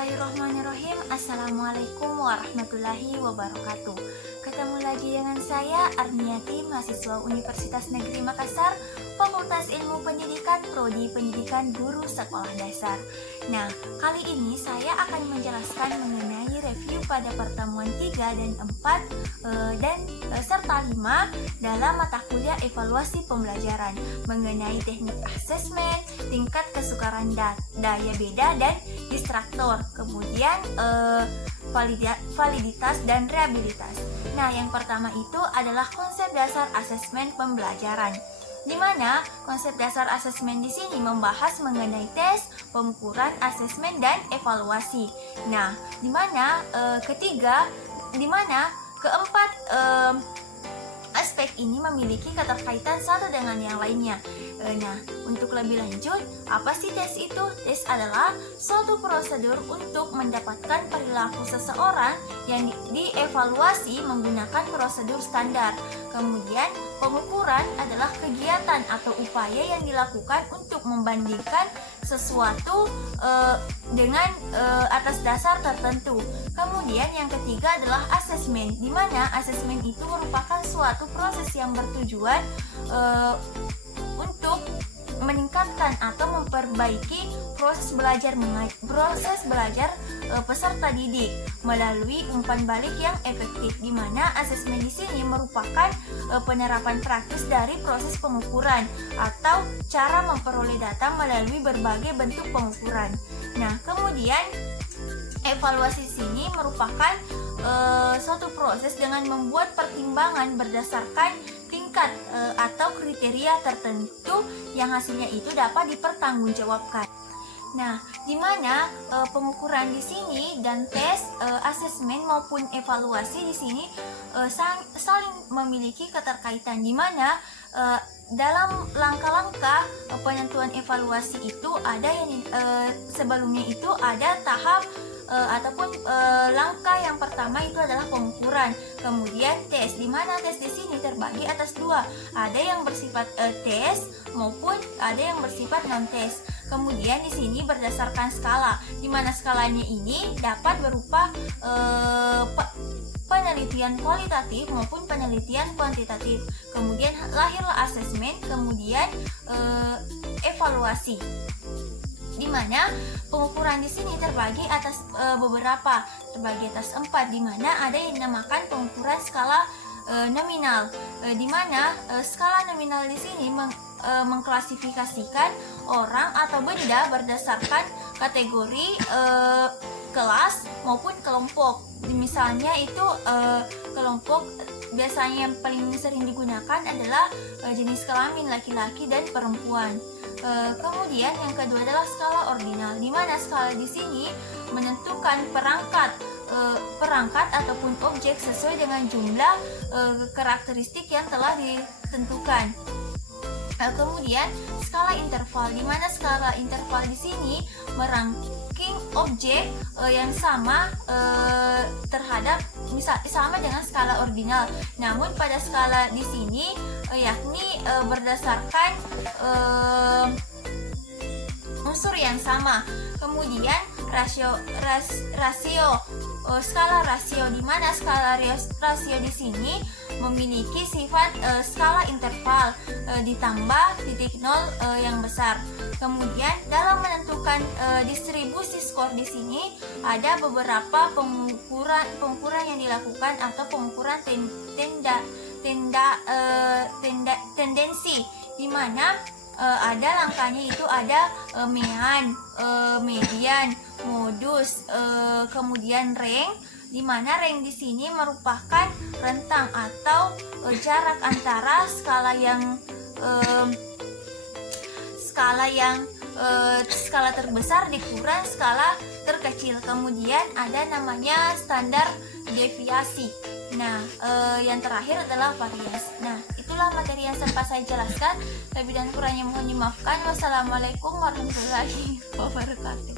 Bismillahirrahmanirrahim. Assalamualaikum warahmatullahi wabarakatuh. Ketemu lagi dengan saya Arniati, mahasiswa Universitas Negeri Makassar, Fakultas Ilmu Pendidikan, Prodi Pendidikan Guru Sekolah Dasar. Nah, kali ini saya akan menjelaskan mengenai review pada pertemuan 3 dan 4 serta 5 dalam mata kuliah evaluasi pembelajaran mengenai teknik asesmen, tingkat kesukaran daya beda dan distraktor, kemudian validitas dan reabilitas. Nah, yang pertama itu adalah konsep dasar asesmen pembelajaran, di mana konsep dasar asesmen di sini membahas mengenai tes, pengukuran, asesmen dan evaluasi. Nah, di mana keempat aspek ini memiliki keterkaitan satu dengan yang lainnya. Nah, untuk lebih lanjut, apa sih tes itu? Tes adalah suatu prosedur untuk mendapatkan perilaku seseorang yang dievaluasi menggunakan prosedur standar. Kemudian, pengukuran adalah kegiatan atau upaya yang dilakukan untuk membandingkan sesuatu dengan atas dasar tertentu. Kemudian yang ketiga adalah asesmen, di mana asesmen itu merupakan suatu proses yang bertujuan untuk meningkatkan atau memperbaiki proses belajar peserta didik melalui umpan balik yang efektif, di mana asesmen di sini merupakan penerapan praktis dari proses pengukuran atau cara memperoleh data melalui berbagai bentuk pengukuran. Nah, kemudian evaluasi sini merupakan suatu proses dengan membuat pertimbangan berdasarkan tingkat atau kriteria tertentu yang hasilnya itu dapat dipertanggungjawabkan. Nah, di mana pengukuran di sini dan tes, asesmen maupun evaluasi di sini saling memiliki keterkaitan, di mana dalam langkah-langkah penentuan evaluasi itu ada yang sebelumnya itu ada tahap ataupun langkah yang pertama itu adalah pengukuran, kemudian tes, di mana tes di sini terbagi atas dua, ada yang bersifat tes maupun ada yang bersifat non tes. Kemudian di sini berdasarkan skala, di mana skalanya ini dapat berupa penelitian kualitatif maupun penelitian kuantitatif. Kemudian lahirlah asesmen, kemudian evaluasi, di mana pengukuran di sini terbagi atas terbagi atas 4, di mana ada yang dinamakan pengukuran skala nominal, di mana skala nominal di sini mengklasifikasikan orang atau benda berdasarkan kategori kelas maupun kelompok. Misalnya itu kelompok biasanya yang paling sering digunakan adalah jenis kelamin laki-laki dan perempuan. Kemudian yang kedua adalah skala ordinal, di mana skala di sini menentukan perangkat ataupun objek sesuai dengan jumlah karakteristik yang telah ditentukan. Kemudian skala interval, di mana skala interval di sini merangking objek yang sama terhadap sama dengan skala ordinal. Namun pada skala di sini yakni berdasarkan unsur yang sama. Kemudian skala rasio, di mana skala rasio di sini memiliki sifat skala interval ditambah titik nol yang besar. Kemudian dalam menentukan distribusi skor di sini ada beberapa pengukuran yang dilakukan atau pengukuran tendensi, di mana ada langkahnya itu ada mean, median, modus, kemudian rank, di mana rank di sini merupakan rentang atau jarak antara skala terbesar dikurang skala terkecil. Kemudian ada namanya standar deviasi. Nah, yang terakhir adalah variasi. Nah, itulah materi yang sempat saya jelaskan. Lebih dan kurangnya mohon dimaafkan. Wassalamualaikum warahmatullahi wabarakatuh.